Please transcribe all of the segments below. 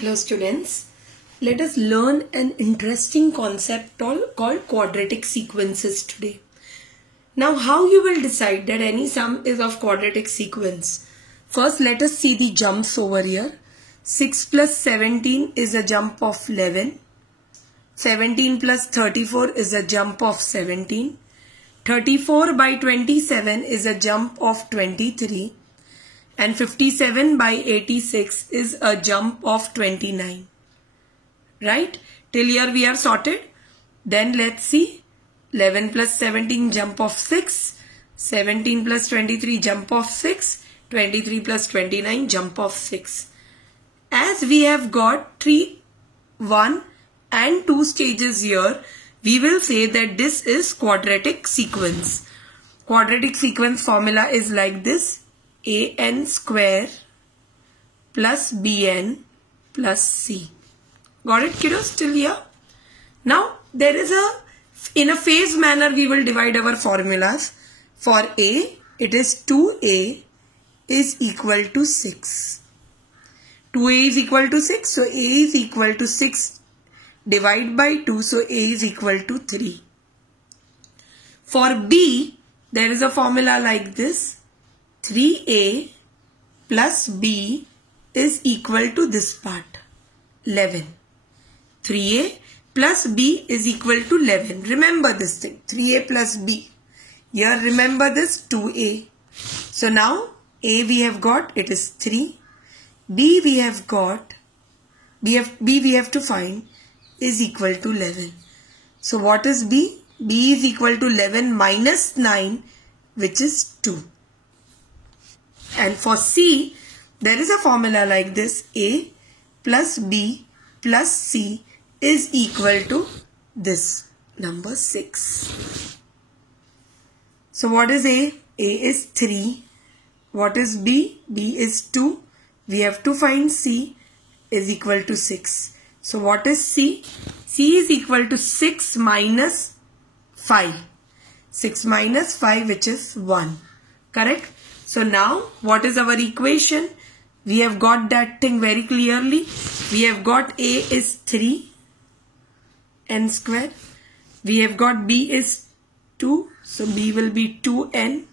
Hello students, let us learn an interesting concept called quadratic sequences today. Now how you will decide that any sum is of quadratic sequence? First let us see the jumps over here. 6 plus 17 is a jump of 11. 17 plus 34 is a jump of 17. 34 by 27 is a jump of 23. And 57 by 86 is a jump of 29. Right? Till here we are sorted. Then let's see. 11 plus 17 jump of 6. 17 plus 23 jump of 6. 23 plus 29 jump of 6. As we have got 3, 1 and 2 stages here, we will say that this is quadratic sequence. Quadratic sequence formula is like this. an square plus bn plus c. Got it, kiddos, till here? Now there is in a phase manner we will divide our formulas. For a, it is 2a is equal to 6. 2a is equal to 6, so a is equal to 6 divided by 2, so a is equal to 3. For b, there is a formula like this. 3a plus b is equal to this part, 11. 3a plus b is equal to 11. Remember this thing, 3a plus b. Here remember this, 2a. So now a we have got, it is 3. b we have got, b we have to find is equal to 11. So what is b? b is equal to 11 minus 9, which is 2. And for C, there is a formula like this. A plus B plus C is equal to this number 6. So what is A? A is 3. What is B? B is 2. We have to find C is equal to 6. So what is C? C is equal to 6 minus 5. 6 minus 5, which is 1. Correct? So now what is our equation? We have got that thing very clearly. We have got A is 3 n square. We have got B is 2. So B will be 2n.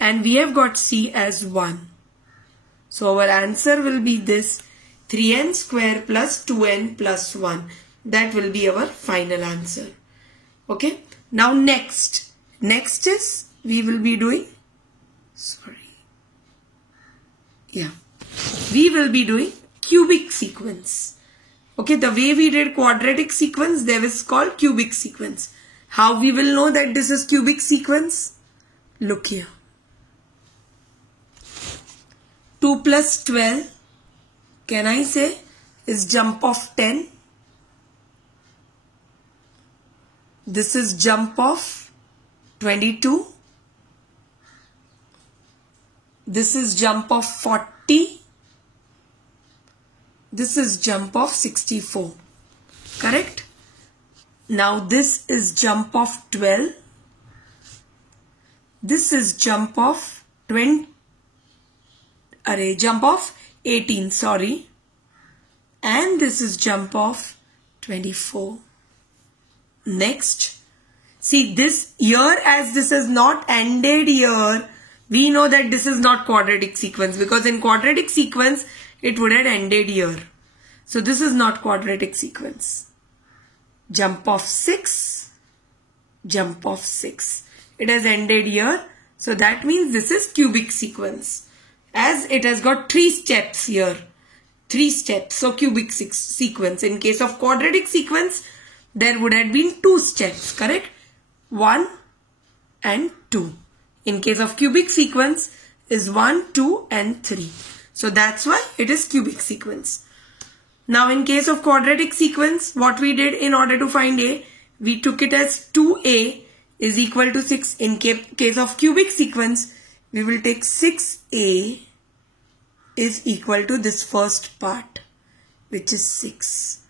And we have got C as 1. So our answer will be this, 3n square plus 2n plus 1. That will be our final answer. Okay. Now next is we will be doing, we will be doing cubic sequence. Okay, the way we did quadratic sequence, there is called cubic sequence. How we will know that this is cubic sequence? Look here. 2 plus 12, can I say, is jump of 10. This is jump of 22. This is jump of 40. This is jump of 64. Correct? Now this is jump of 12. This is jump of 18, sorry. And this is jump of 24. Next. See this here, as this is not ended here, we know that this is not quadratic sequence, because in quadratic sequence it would have ended here. So this is not quadratic sequence. Jump of 6, jump of 6. It has ended here. So that means this is cubic sequence, as it has got 3 steps here. 3 steps. So cubic sequence. In case of quadratic sequence, there would have been 2 steps. Correct? 1 and 2. In case of cubic sequence is 1, 2 and 3. So that's why it is cubic sequence. Now in case of quadratic sequence, what we did in order to find A, we took it as 2A is equal to 6. In case of cubic sequence, we will take 6A is equal to this first part, which is 6.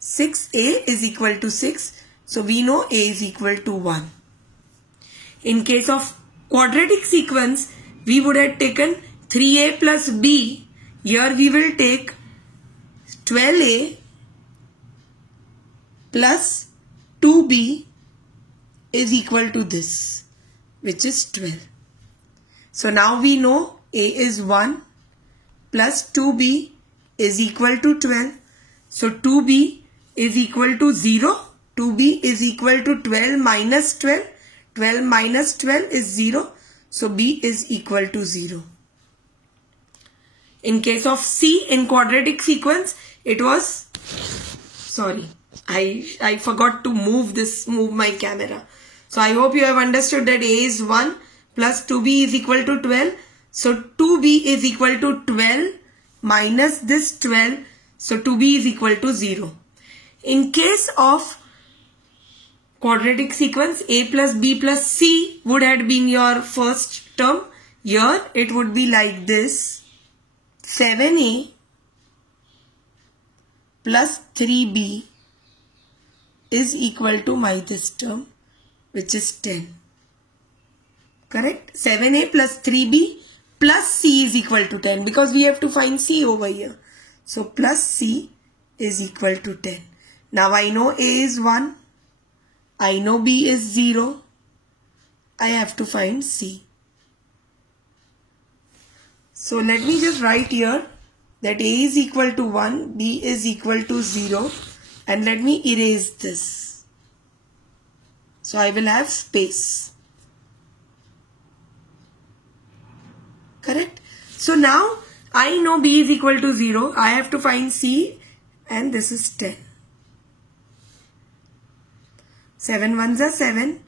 6A is equal to 6. So we know A is equal to 1. In case of quadratic sequence, we would have taken 3a plus b. Here we will take 12a plus 2b is equal to this, which is 12. So now we know a is 1 plus 2b is equal to 12. So 2b is equal to 0. 2b is equal to 12 minus 12. 12 minus 12 is 0. So b is equal to 0. In case of C in quadratic sequence, it was, sorry, I forgot to move my camera. So I hope you have understood that A is 1 plus 2b is equal to 12. So 2b is equal to 12 minus this 12. So 2b is equal to 0. In case of quadratic sequence, A plus B plus C would have been your first term. Here it would be like this. 7a plus 3b is equal to this term, which is 10. Correct? 7a plus 3b plus c is equal to 10, because we have to find c over here. So plus c is equal to 10. Now I know a is 1. I know b is 0. I have to find c. So let me just write here that a is equal to 1, b is equal to 0, and let me erase this. So I will have space. Correct? So now I know b is equal to 0. I have to find c, and this is 10. 7 ones are 7.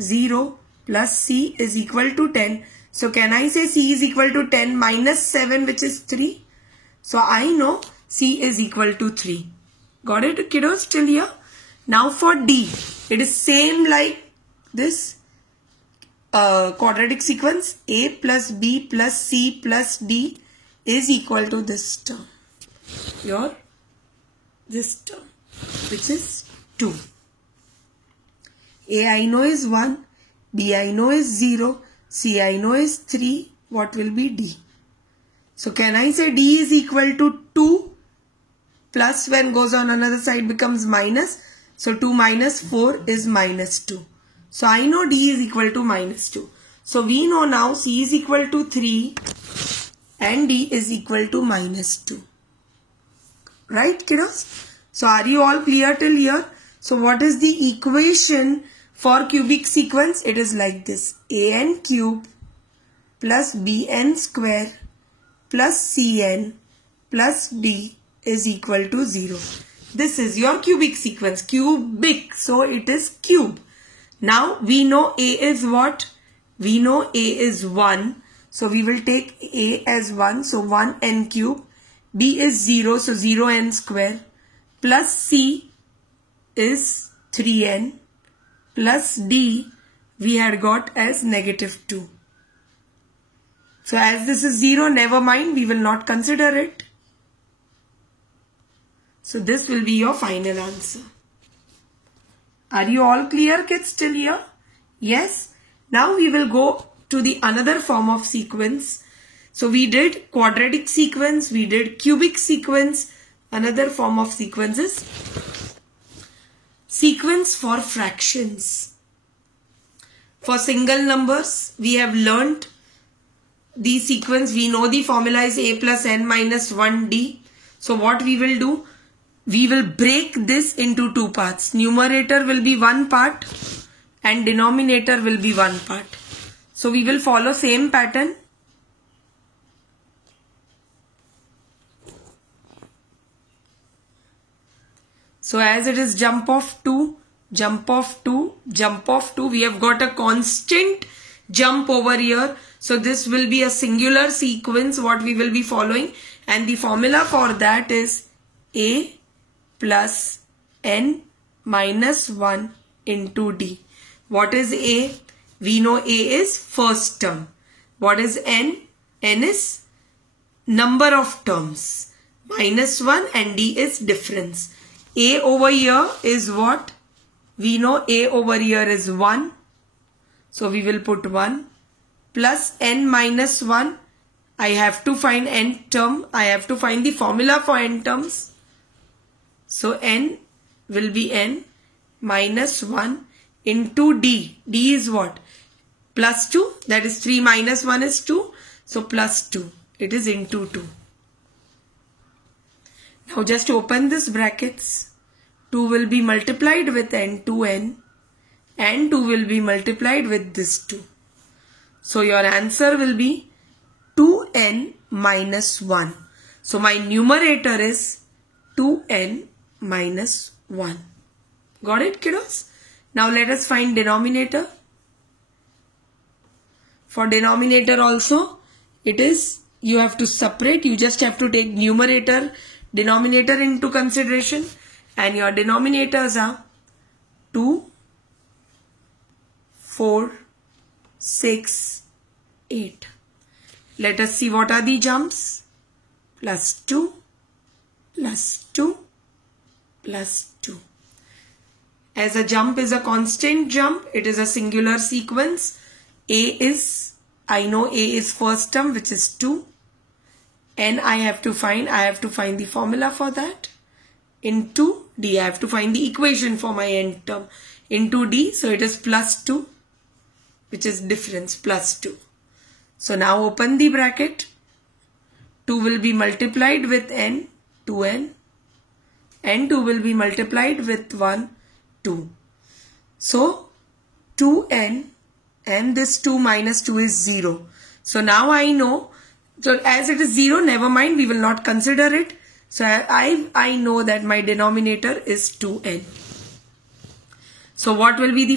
0 plus c is equal to 10. So can I say c is equal to 10 minus 7, which is 3? So I know c is equal to 3. Got it, kiddos, till here? Now for D, it is same like this quadratic sequence. A plus B plus C plus D is equal to this term. This term, which is 2. A I know is 1. B I know is 0. C I know is 3. What will be D? So can I say D is equal to 2? Plus when goes on another side becomes minus. So 2 minus 4 is minus 2. So I know D is equal to minus 2. So we know now C is equal to 3 and D is equal to minus 2. Right, kiddos? So are you all clear till here? So what is the equation for cubic sequence? It is like this. an cube plus bn square plus cn plus d is equal to 0. This is your cubic sequence. Cubic. So it is cube. Now we know a is what? We know a is 1. So we will take a as 1. So 1n cube. B is 0. So 0n square. Plus c is 3n. Plus d we had got as negative 2. So as this is 0, never mind, we will not consider it. So this will be your final answer. Are you all clear, kids, till here? Yes. Now we will go to the another form of sequence. So we did quadratic sequence, we did cubic sequence. Another form of sequence is sequence for fractions. For single numbers, we have learnt the sequence. We know the formula is a plus n minus 1d. So what we will do? We will break this into two parts. Numerator will be one part and denominator will be one part. So we will follow same pattern. So as it is jump of 2, jump of 2, jump of 2, we have got a constant jump over here. So this will be a singular sequence what we will be following, and the formula for that is a plus n minus 1 into d. What is a? We know a is first term. What is n? N is number of terms. Minus 1 and d is difference. A over here is what? We know a over here is 1. So we will put 1 plus n minus 1. I have to find n term. I have to find the formula for n terms. So n will be n minus 1 into d. d is what? Plus 2. That is 3 minus 1 is 2. So plus 2. It is into 2. Now just open this brackets. 2 will be multiplied with n, 2n. And 2 will be multiplied with this 2. So your answer will be 2n minus 1. So my numerator is 2n minus 1. Got it, kiddos? Now let us find denominator. For denominator also, it is, you have to separate. You just have to take numerator, denominator into consideration. And your denominators are 2, 4, 6, 8. Let us see what are the jumps. Plus 2, plus 2, plus 2. As a jump is a constant jump, it is a singular sequence. A is, I know A is first term, which is 2. N I have to find the formula for that. Into D, I have to find the equation for my n term. Into D, so it is plus 2, which is difference, plus 2. So now open the bracket. 2 will be multiplied with n, 2n. And 2 will be multiplied with 1, 2. So 2n and this 2 minus 2 is 0. So now I know, so as it is 0, never mind, we will not consider it. So I know that my denominator is 2n. So what will be the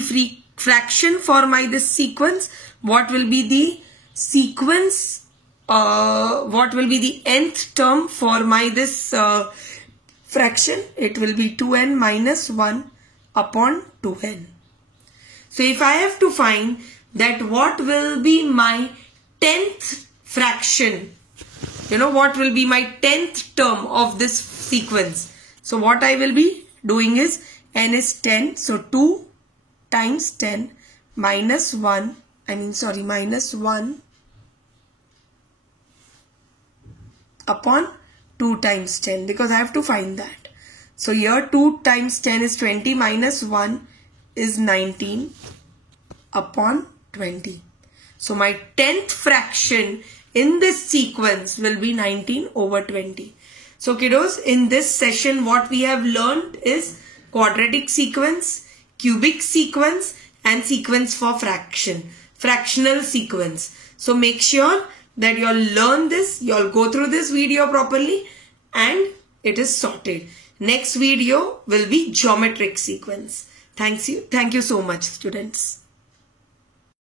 fraction for this sequence? What will be the sequence? What will be the nth term for this fraction? It will be 2n minus 1 upon 2n. So if I have to find that what will be my 10th fraction, what will be my 10th term of this sequence? So what I will be doing is, n is 10. So 2 times 10 minus 1 upon 2 times 10, because I have to find that. So here 2 times 10 is 20 minus 1 is 19 upon 20. So my 10th fraction in this sequence will be 19 over 20. So kiddos, in this session what we have learned is quadratic sequence, cubic sequence and sequence for fractional sequence. So make sure that you all learn this, you all go through this video properly and it is sorted. Next video will be geometric sequence. Thank you so much, students.